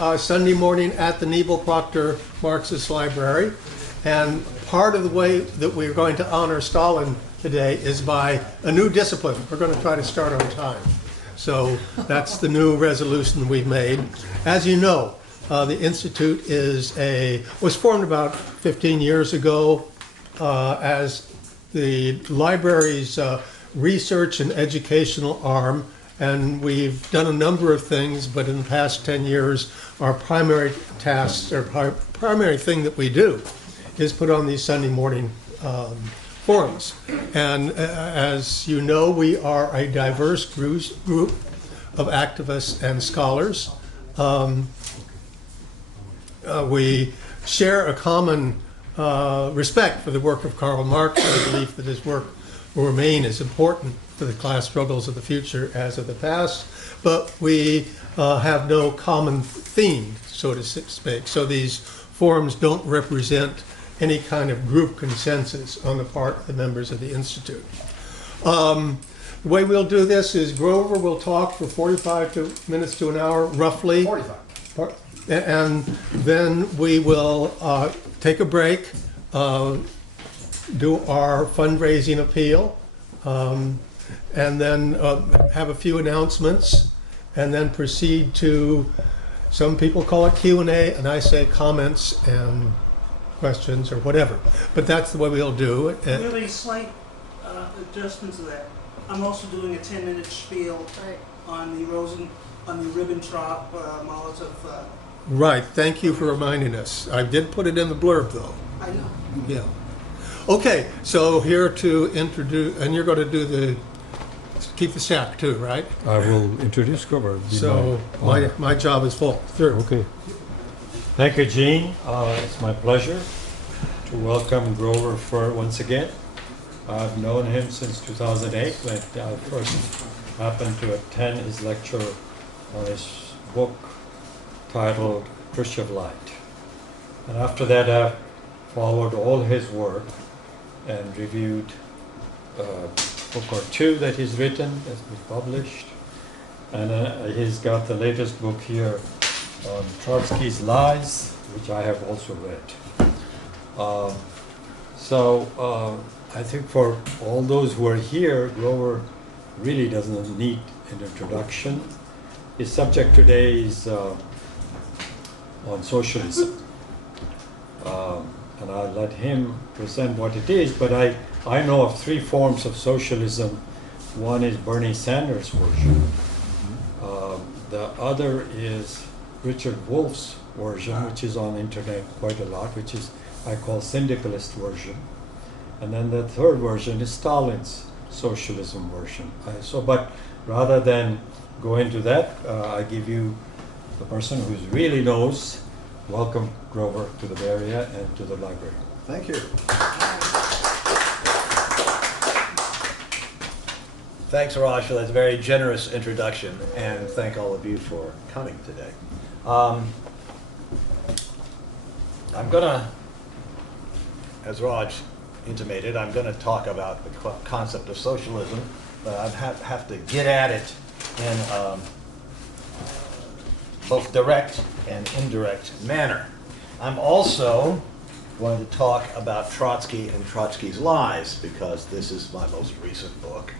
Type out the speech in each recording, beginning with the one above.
Sunday morning at the Neville Proctor Marxist Library. And part of the way that we're going to honor Stalin today is by a new discipline. We're going to try to start on time. So that's the new resolution we've made. As you know, the Institute was formed about 15 years ago as the library's research and educational arm, and we've done a number of things, but in the past 10 years, our primary tasks, or primary thing that we do is put on these Sunday morning forums. And as you know, we are a diverse group of activists and scholars. We share a common respect for the work of Karl Marx, and the belief that his work will remain as important for the class struggles of the future as of the past, but we have no common theme, so to speak. So these forums don't represent any kind of group consensus on the part of the members of the Institute. The way we'll do this is Grover will talk for 45 minutes to an hour, roughly. 45. And then we will take a break, do our fundraising appeal, and then have a few announcements, and then proceed to, some people call it Q&A, and I say comments and questions or whatever. But that's the way we'll do it. Really slight adjustment to that. I'm also doing a 10-minute spiel on the Ribbentrop Molotov. Right. Thank you for reminding us. I did put it in the blurb, though. I know. Yeah. Okay. So here to introduce, and you're going to keep the sack too, right? I will introduce Grover. So my job is full. Through. Okay. Thank you, Gene. It's my pleasure to welcome Grover Furr once again. I've known him since 2008 when I first happened to attend his lecture on his book titled Khrushchev Light. And after that, I've followed all his work and reviewed a book or two that he's written, that's been published. And he's got the latest book here on Trotsky's Lies, which I have also read. I think for all those who are here, Grover really doesn't need an introduction. His subject today is on socialism. And I'll let him present what it is, but I know of three forms of socialism. One is Bernie Sanders' version. The other is Richard Wolff's version, which is on the internet quite a lot, which is I call syndicalist version. And then the third version is Stalin's socialism version. But rather than go into that, I give you the person who really knows. Welcome, Grover, to the Bay Area and to the library. Thank you. Thanks, Raj, for that very generous introduction, and thank all of you for coming today. I'm going to, as Raj intimated, I'm going to talk about the concept of socialism, but I have to get at it in both direct and indirect manner. I'm also going to talk about Trotsky and Trotsky's lies, because this is my most recent book,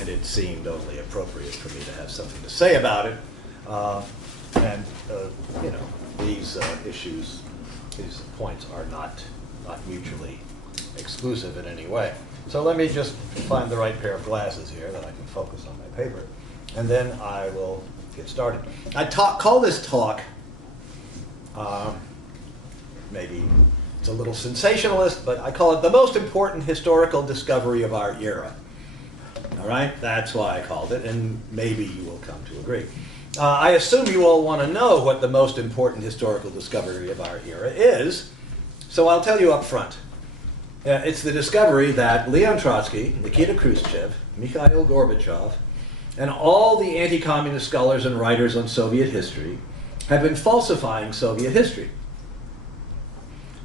and it seemed only appropriate for me to have something to say about it. These issues, these points are not mutually exclusive in any way. So let me just find the right pair of glasses here that I can focus on my paper, and then I will get started. I call this talk, maybe it's a little sensationalist, but I call it the most important historical discovery of our era. All right, that's why I called it, and maybe you will come to agree. I assume you all want to know what the most important historical discovery of our era is, so I'll tell you up front. It's the discovery that Leon Trotsky, Nikita Khrushchev, Mikhail Gorbachev, and all the anti-communist scholars and writers on Soviet history have been falsifying Soviet history.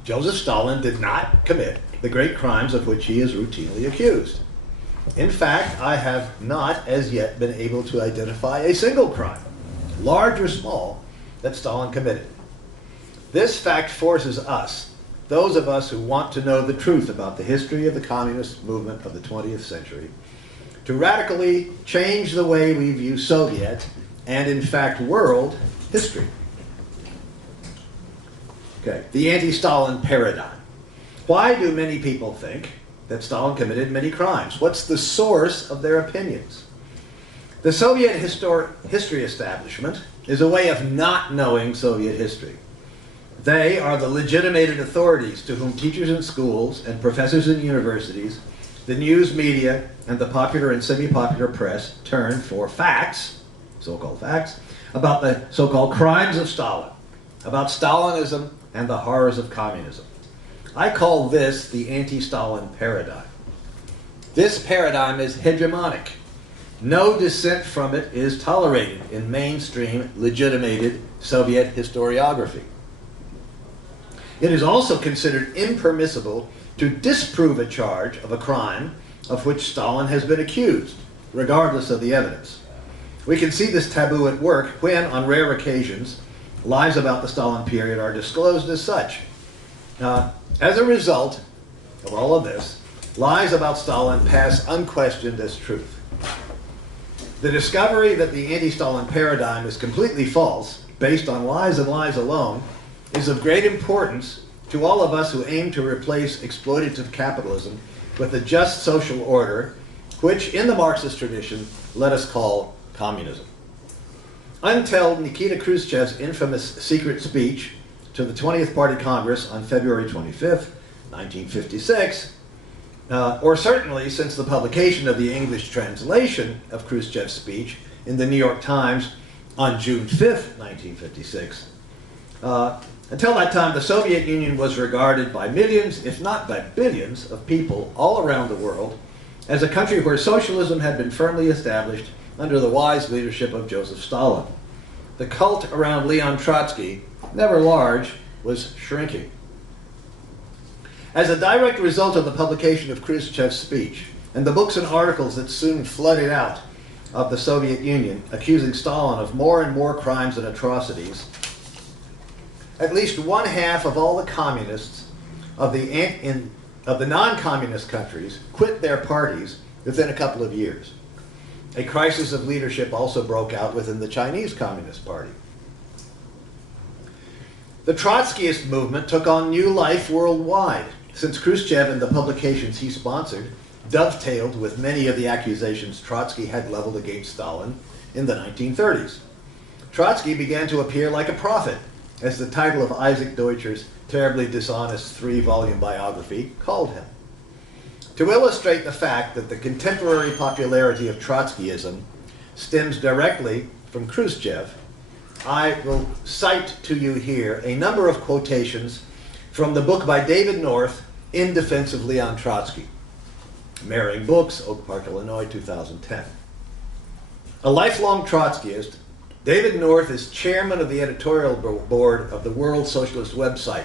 Joseph Stalin did not commit the great crimes of which he is routinely accused. In fact, I have not as yet been able to identify a single crime, large or small, that Stalin committed. This fact forces us, those of us who want to know the truth about the history of the communist movement of the 20th century, to radically change the way we view Soviet and, in fact, world history. Okay, the anti-Stalin paradigm. Why do many people think that Stalin committed many crimes? What's the source of their opinions? The Soviet history establishment is a way of not knowing Soviet history. They are the legitimated authorities to whom teachers in schools and professors in universities, the news media, and the popular and semi-popular press turn for facts, so-called facts, about the so-called crimes of Stalin, about Stalinism and the horrors of communism. I call this the anti-Stalin paradigm. This paradigm is hegemonic. No dissent from it is tolerated in mainstream, legitimated Soviet historiography. It is also considered impermissible to disprove a charge of a crime of which Stalin has been accused, regardless of the evidence. We can see this taboo at work when, on rare occasions, lies about the Stalin period are disclosed as such. As a result of all of this, lies about Stalin pass unquestioned as truth. The discovery that the anti-Stalin paradigm is completely false, based on lies and lies alone, is of great importance to all of us who aim to replace exploitative capitalism with a just social order, which in the Marxist tradition let us call communism. Until Nikita Khrushchev's infamous secret speech to the 20th Party Congress on February 25th, 1956, or certainly since the publication of the English translation of Khrushchev's speech in the New York Times on June 5th, 1956, until that time, the Soviet Union was regarded by millions, if not by billions, of people all around the world as a country where socialism had been firmly established under the wise leadership of Joseph Stalin. The cult around Leon Trotsky, never large, was shrinking. As a direct result of the publication of Khrushchev's speech and the books and articles that soon flooded out of the Soviet Union, accusing Stalin of more and more crimes and atrocities, at least one half of all the communists of the non-communist countries quit their parties within a couple of years. A crisis of leadership also broke out within the Chinese Communist Party. The Trotskyist movement took on new life worldwide, since Khrushchev and the publications he sponsored dovetailed with many of the accusations Trotsky had leveled against Stalin in the 1930s. Trotsky began to appear like a prophet, as the title of Isaac Deutscher's terribly dishonest 3-volume biography called him. To illustrate the fact that the contemporary popularity of Trotskyism stems directly from Khrushchev, I will cite to you here a number of quotations from the book by David North, In Defense of Leon Trotsky. Marrying Books, Oak Park, Illinois, 2010. A lifelong Trotskyist, David North is chairman of the editorial board of the World Socialist website,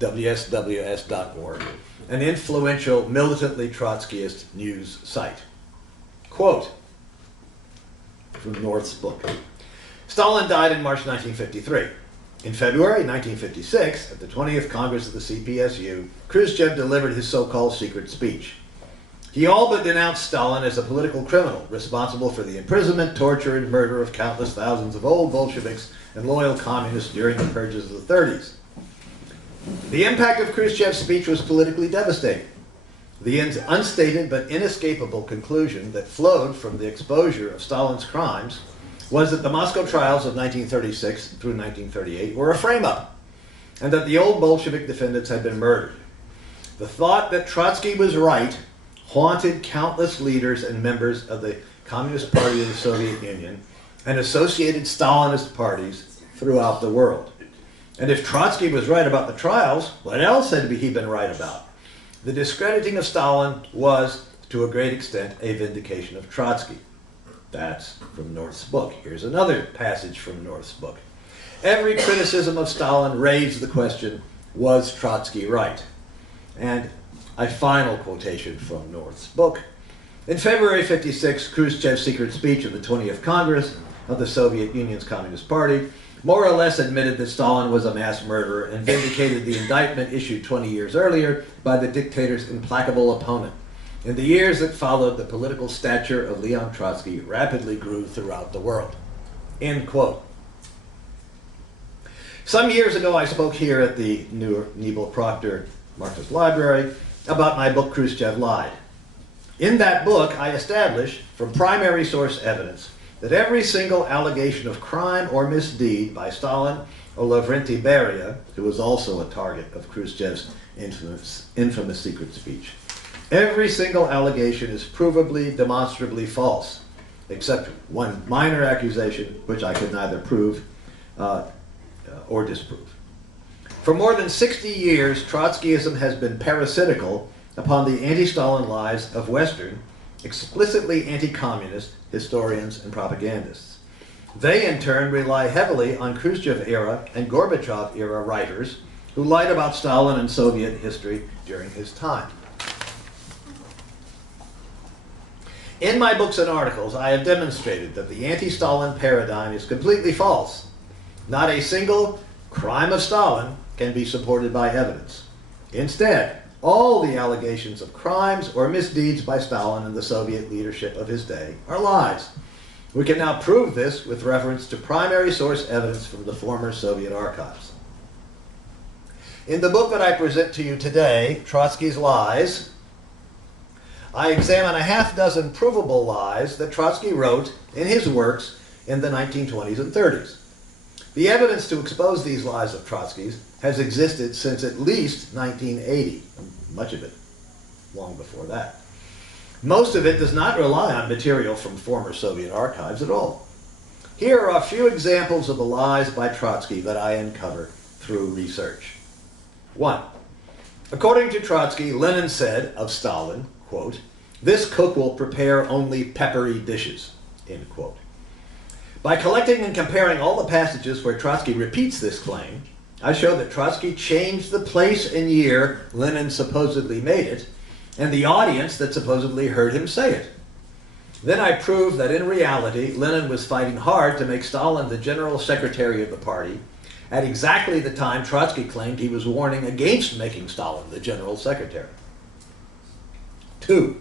WSWS.org, an influential, militantly Trotskyist news site. Quote from North's book. Stalin died in March 1953. In February 1956, at the 20th Congress of the CPSU, Khrushchev delivered his so-called secret speech. He all but denounced Stalin as a political criminal, responsible for the imprisonment, torture, and murder of countless thousands of old Bolsheviks and loyal communists during the purges of the 30s. The impact of Khrushchev's speech was politically devastating. The unstated but inescapable conclusion that flowed from the exposure of Stalin's crimes was that the Moscow trials of 1936 through 1938 were a frame-up, and that the old Bolshevik defendants had been murdered. The thought that Trotsky was right haunted countless leaders and members of the Communist Party of the Soviet Union and associated Stalinist parties throughout the world. And if Trotsky was right about the trials, what else had he been right about? The discrediting of Stalin was, to a great extent, a vindication of Trotsky. That's from North's book. Here's another passage from North's book. Every criticism of Stalin raised the question, was Trotsky right? And a final quotation from North's book. In February 56, Khrushchev's secret speech of the 20th Congress of the Soviet Union's Communist Party more or less admitted that Stalin was a mass murderer and vindicated the indictment issued 20 years earlier by the dictator's implacable opponent. In the years that followed, the political stature of Leon Trotsky rapidly grew throughout the world. End quote. Some years ago, I spoke here at the New Nebel Proctor Marxist Library about my book, Khrushchev Lied. In that book, I established, from primary source evidence, that every single allegation of crime or misdeed by Stalin or Lavrentiy Beria, who was also a target of Khrushchev's infamous secret speech, every single allegation is provably, demonstrably false, except one minor accusation, which I could neither prove or disprove. For more than 60 years, Trotskyism has been parasitical upon the anti-Stalin lies of Western, explicitly anti-communist historians and propagandists. They, in turn, rely heavily on Khrushchev-era and Gorbachev-era writers who lied about Stalin and Soviet history during his time. In my books and articles, I have demonstrated that the anti-Stalin paradigm is completely false. Not a single crime of Stalin can be supported by evidence. Instead, all the allegations of crimes or misdeeds by Stalin and the Soviet leadership of his day are lies. We can now prove this with reference to primary source evidence from the former Soviet archives. In the book that I present to you today, Trotsky's Lies, I examine a half dozen provable lies that Trotsky wrote in his works in the 1920s and 30s. The evidence to expose these lies of Trotsky's has existed since at least 1980, much of it long before that. Most of it does not rely on material from former Soviet archives at all. Here are a few examples of the lies by Trotsky that I uncover through research. 1. According to Trotsky, Lenin said of Stalin, quote, "This cook will prepare only peppery dishes," end quote. By collecting and comparing all the passages where Trotsky repeats this claim, I show that Trotsky changed the place and year Lenin supposedly made it, and the audience that supposedly heard him say it. Then I prove that in reality, Lenin was fighting hard to make Stalin the general secretary of the party at exactly the time Trotsky claimed he was warning against making Stalin the general secretary. 2.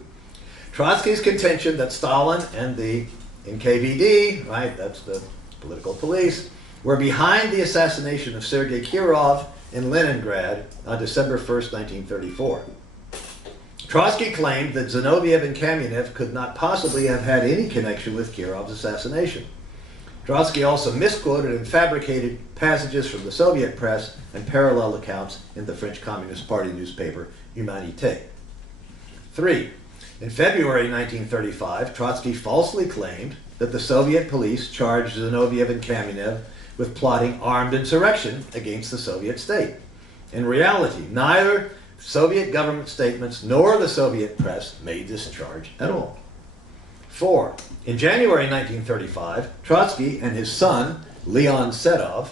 Trotsky's contention that Stalin and the NKVD, right, that's the political police, were behind the assassination of Sergei Kirov in Leningrad on December 1st, 1934. Trotsky claimed that Zinoviev and Kamenev could not possibly have had any connection with Kirov's assassination. Trotsky also misquoted and fabricated passages from the Soviet press and parallel accounts in the French Communist Party newspaper Humanité. 3. In February 1935, Trotsky falsely claimed that the Soviet police charged Zinoviev and Kamenev with plotting armed insurrection against the Soviet state. In reality, neither Soviet government statements nor the Soviet press made this charge at all. 4. In January 1935, Trotsky and his son, Leon Sedov,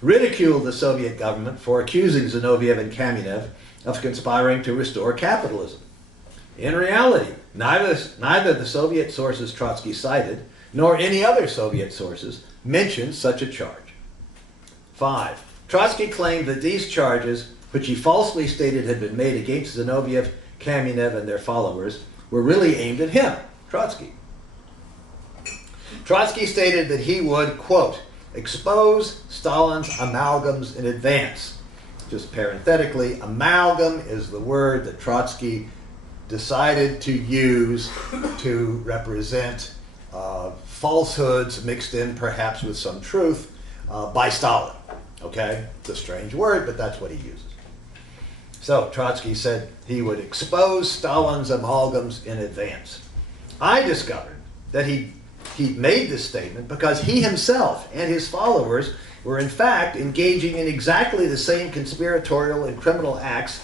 ridiculed the Soviet government for accusing Zinoviev and Kamenev of conspiring to restore capitalism. In reality, neither the Soviet sources Trotsky cited nor any other Soviet sources mentioned such a charge. 5. Trotsky claimed that these charges, which he falsely stated had been made against Zinoviev, Kamenev, and their followers, were really aimed at him, Trotsky. Trotsky stated that he would, quote, expose Stalin's amalgams in advance. Just parenthetically, amalgam is the word that Trotsky decided to use to represent falsehoods mixed in perhaps with some truth by Stalin. Okay? It's a strange word, but that's what he uses. So Trotsky said he would expose Stalin's amalgams in advance. I discovered that he made this statement because he himself and his followers were in fact engaging in exactly the same conspiratorial and criminal acts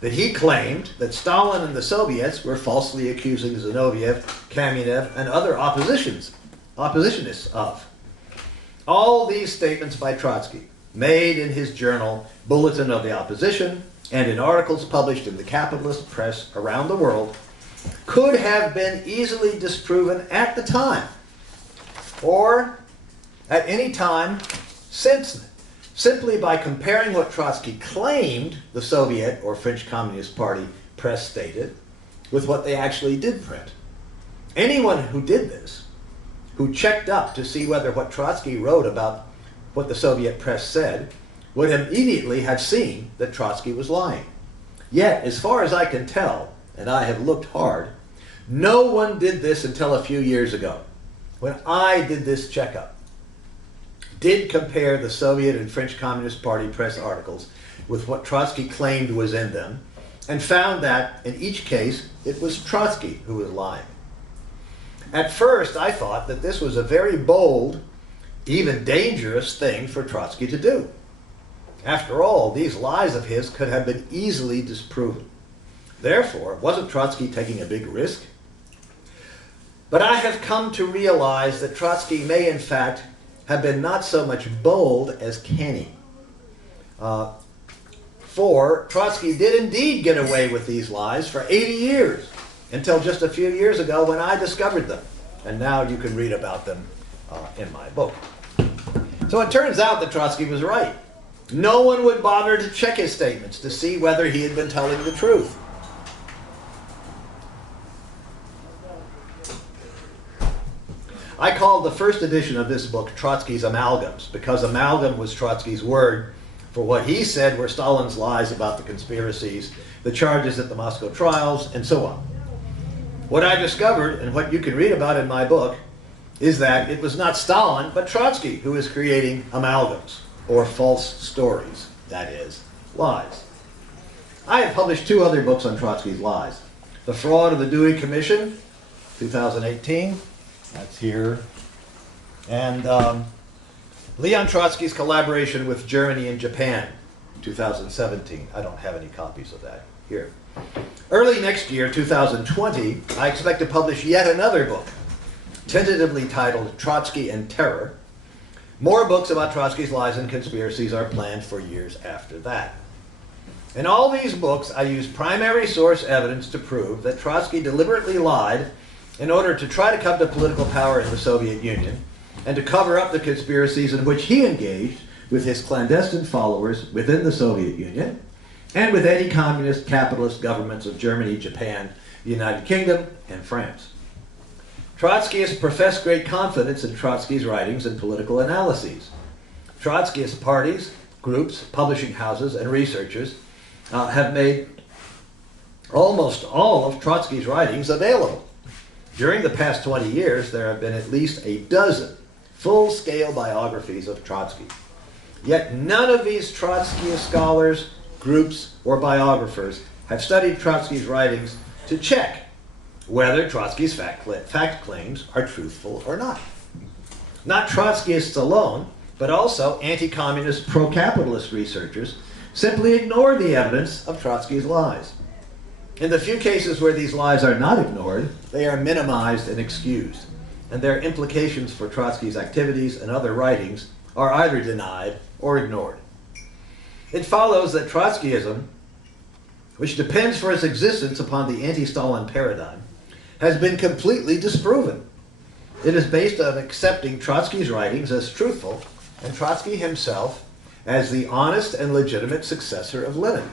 that he claimed that Stalin and the Soviets were falsely accusing Zinoviev, Kamenev, and other oppositionists of. All these statements by Trotsky, made in his journal, Bulletin of the Opposition, and in articles published in the capitalist press around the world, could have been easily disproven at the time, or at any time since then, simply by comparing what Trotsky claimed the Soviet or French Communist Party press stated with what they actually did print. Anyone who did this, who checked up to see whether what Trotsky wrote about what the Soviet press said, would immediately have seen that Trotsky was lying. Yet, as far as I can tell, and I have looked hard, no one did this until a few years ago, when I did this checkup, did compare the Soviet and French Communist Party press articles with what Trotsky claimed was in them, and found that, in each case, it was Trotsky who was lying. At first, I thought that this was a very bold, even dangerous thing for Trotsky to do. After all, these lies of his could have been easily disproven. Therefore, wasn't Trotsky taking a big risk? But I have come to realize that Trotsky may, in fact, have been not so much bold as canny. For Trotsky did indeed get away with these lies for 80 years, until just a few years ago when I discovered them. And now you can read about them in my book. So it turns out that Trotsky was right. No one would bother to check his statements to see whether he had been telling the truth. I called the first edition of this book Trotsky's Amalgams, because amalgam was Trotsky's word for what he said were Stalin's lies about the conspiracies, the charges at the Moscow trials, and so on. What I discovered, and what you can read about in my book, is that it was not Stalin, but Trotsky who is creating amalgams, or false stories, that is, lies. I have published 2 other books on Trotsky's lies. The Fraud of the Dewey Commission, 2018, that's here, and Leon Trotsky's Collaboration with Germany and Japan, 2017. I don't have any copies of that here. Early next year, 2020, I expect to publish yet another book, tentatively titled Trotsky and Terror. More books about Trotsky's lies and conspiracies are planned for years after that. In all these books, I use primary source evidence to prove that Trotsky deliberately lied in order to try to come to political power in the Soviet Union and to cover up the conspiracies in which he engaged with his clandestine followers within the Soviet Union and with anti-communist capitalist governments of Germany, Japan, the United Kingdom, and France. Trotskyists profess great confidence in Trotsky's writings and political analyses. Trotskyist parties, groups, publishing houses, and researchers have made almost all of Trotsky's writings available. During the past 20 years, there have been at least a dozen full-scale biographies of Trotsky. Yet none of these Trotskyist scholars, groups, or biographers have studied Trotsky's writings to check whether Trotsky's fact claims are truthful or not. Not Trotskyists alone, but also anti-communist, pro-capitalist researchers simply ignore the evidence of Trotsky's lies. In the few cases where these lies are not ignored, they are minimized and excused, and their implications for Trotsky's activities and other writings are either denied or ignored. It follows that Trotskyism, which depends for its existence upon the anti-Stalin paradigm, has been completely disproven. It is based on accepting Trotsky's writings as truthful and Trotsky himself as the honest and legitimate successor of Lenin.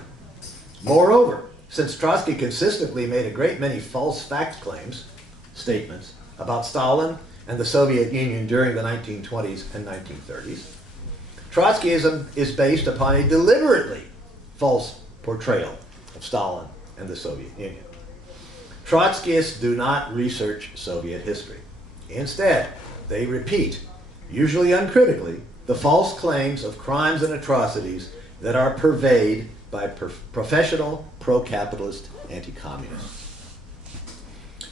Moreover, since Trotsky consistently made a great many false fact claims, statements, about Stalin and the Soviet Union during the 1920s and 1930s, Trotskyism is based upon a deliberately false portrayal of Stalin and the Soviet Union. Trotskyists do not research Soviet history. Instead, they repeat, usually uncritically, the false claims of crimes and atrocities that are purveyed by professional, pro-capitalist anti-communists.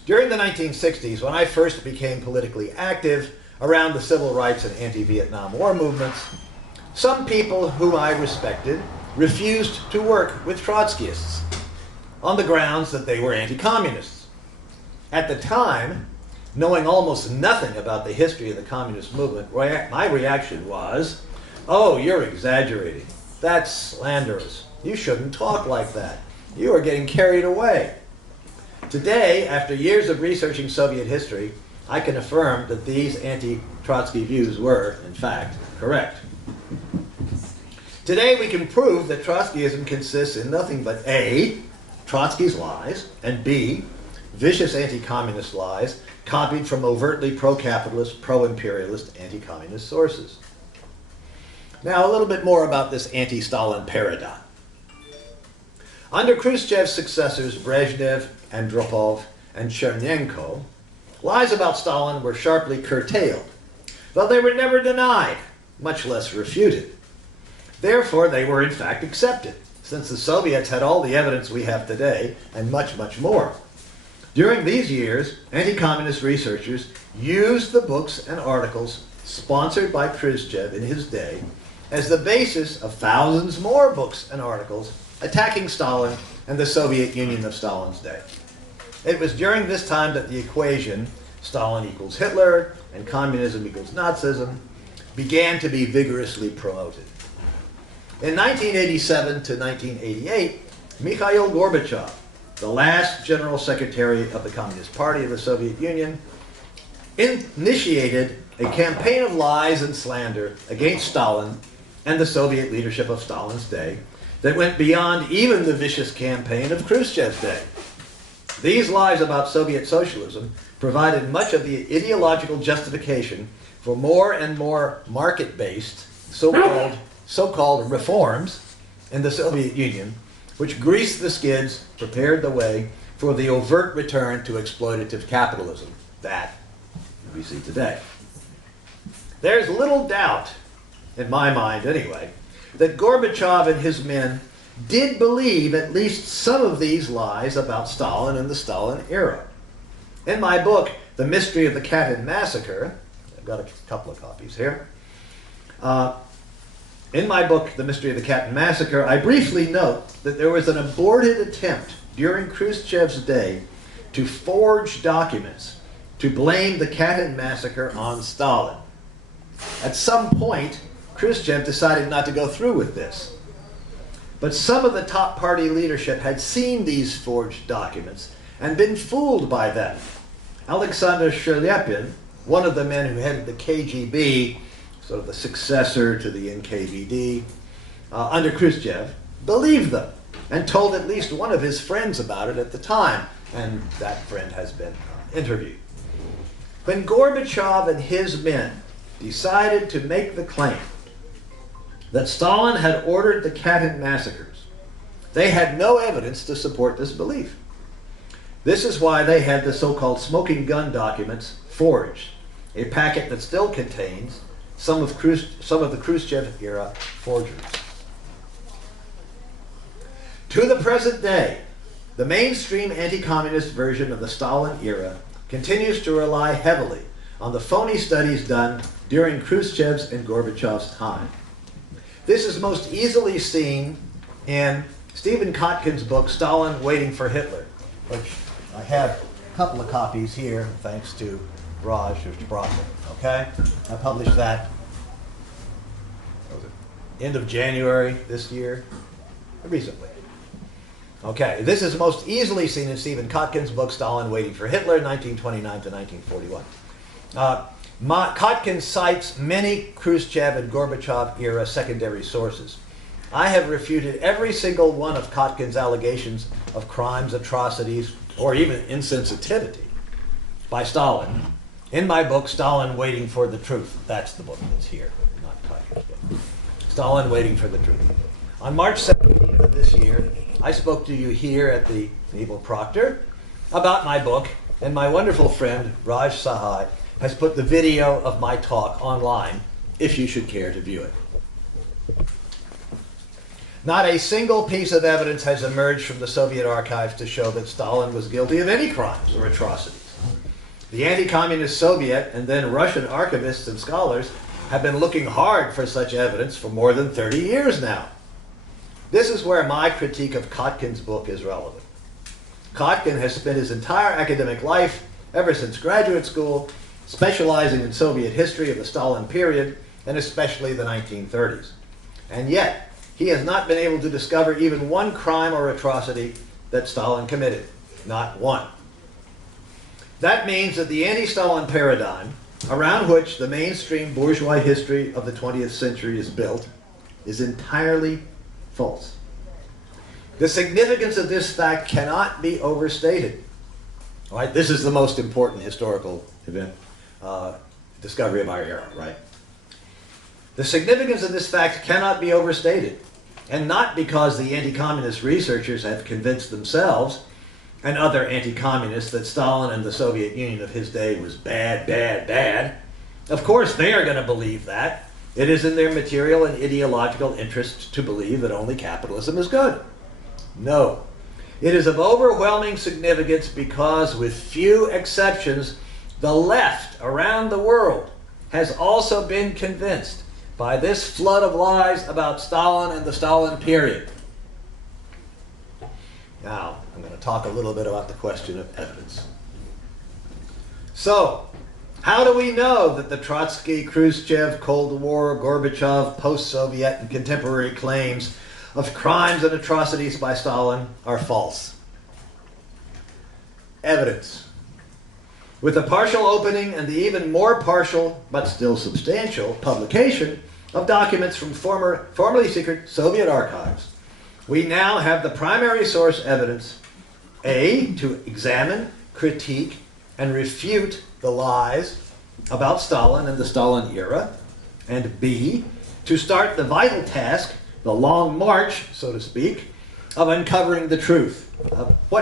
During the 1960s, when I first became politically active around the civil rights and anti-Vietnam War movements, some people whom I respected refused to work with Trotskyists on the grounds that they were anti-communists. At the time, knowing almost nothing about the history of the communist movement, my reaction was, "Oh, you're exaggerating. That's slanderous. You shouldn't talk like that. You are getting carried away." Today, after years of researching Soviet history, I can affirm that these anti-Trotsky views were, in fact, correct. Today we can prove that Trotskyism consists in nothing but A, Trotsky's lies, and B, vicious anti-communist lies copied from overtly pro-capitalist, pro-imperialist, anti-communist sources. Now a little bit more about this anti-Stalin paradigm. Under Khrushchev's successors Brezhnev, Andropov, and Chernenko, lies about Stalin were sharply curtailed, though they were never denied, much less refuted. Therefore, they were in fact accepted, since the Soviets had all the evidence we have today, and much, much more. During these years, anti-communist researchers used the books and articles sponsored by Khrushchev in his day as the basis of thousands more books and articles attacking Stalin and the Soviet Union of Stalin's day. It was during this time that the equation Stalin equals Hitler and communism equals Nazism began to be vigorously promoted. In 1987 to 1988, Mikhail Gorbachev, the last General Secretary of the Communist Party of the Soviet Union, initiated a campaign of lies and slander against Stalin and the Soviet leadership of Stalin's day that went beyond even the vicious campaign of Khrushchev's day. These lies about Soviet socialism provided much of the ideological justification for more and more market-based so-called reforms in the Soviet Union, which greased the skids, prepared the way for the overt return to exploitative capitalism that we see today. There's little doubt, in my mind anyway, that Gorbachev and his men did believe at least some of these lies about Stalin and the Stalin era. In my book, The Mystery of the Katyn Massacre, I've got a couple of copies here. In my book, The Mystery of the Katyn Massacre, I briefly note that there was an aborted attempt during Khrushchev's day to forge documents to blame the Katyn Massacre on Stalin. At some point, Khrushchev decided not to go through with this. But some of the top party leadership had seen these forged documents and been fooled by them. Alexander Shelepin, one of the men who headed the KGB, sort of the successor to the NKVD, under Khrushchev, believed them and told at least one of his friends about it at the time, and that friend has been interviewed. When Gorbachev and his men decided to make the claim that Stalin had ordered the Katyn massacres, they had no evidence to support this belief. This is why they had the so-called smoking gun documents forged, a packet that still contains some of the Khrushchev-era forgeries. To the present day, the mainstream anti-communist version of the Stalin era continues to rely heavily on the phony studies done during Khrushchev's and Gorbachev's time. This is most easily seen in Stephen Kotkin's book, Stalin Waiting for Hitler, which I have a couple of copies here, thanks to Raj, who's brought them, okay? I published that end of January this year, recently. Okay, this is most easily seen in Stephen Kotkin's book, Stalin Waiting for Hitler, 1929 to 1941. Kotkin cites many Khrushchev and Gorbachev era secondary sources. I have refuted every single one of Kotkin's allegations of crimes, atrocities, or even insensitivity by Stalin in my book, Stalin Waiting for the Truth. That's the book that's here, not Kotkin's book. Stalin Waiting for the Truth. On March 17th of this year, I spoke to you here at the Naval Proctor about my book, and my wonderful friend Raj Sahai has put the video of my talk online if you should care to view it. Not a single piece of evidence has emerged from the Soviet archives to show that Stalin was guilty of any crimes or atrocities. The anti-communist Soviet and then Russian archivists and scholars have been looking hard for such evidence for more than 30 years now. This is where my critique of Kotkin's book is relevant. Kotkin has spent his entire academic life, ever since graduate school, specializing in Soviet history of the Stalin period, and especially the 1930s. And yet, he has not been able to discover even one crime or atrocity that Stalin committed. Not one. That means that the anti-Stalin paradigm, around which the mainstream bourgeois history of the 20th century is built, is entirely false. The significance of this fact cannot be overstated. All right, this is the most important historical event, discovery of our era, right? The significance of this fact cannot be overstated, and not because the anti-communist researchers have convinced themselves and other anti-communists that Stalin and the Soviet Union of his day was bad, bad, bad. Of course they are going to believe that. It is in their material and ideological interest to believe that only capitalism is good. No. It is of overwhelming significance because, with few exceptions, the left around the world has also been convinced by this flood of lies about Stalin and the Stalin period. Now, I'm going to talk a little bit about the question of evidence. So, how do we know that the Trotsky, Khrushchev, Cold War, Gorbachev, post-Soviet, and contemporary claims of crimes and atrocities by Stalin are false? Evidence. With the partial opening and the even more partial, but still substantial, publication of documents from formerly secret Soviet archives, we now have the primary source evidence, A, to examine, critique, and refute the lies about Stalin and the Stalin era, and B, to start the vital task, the long march, so to speak, of uncovering the truth of what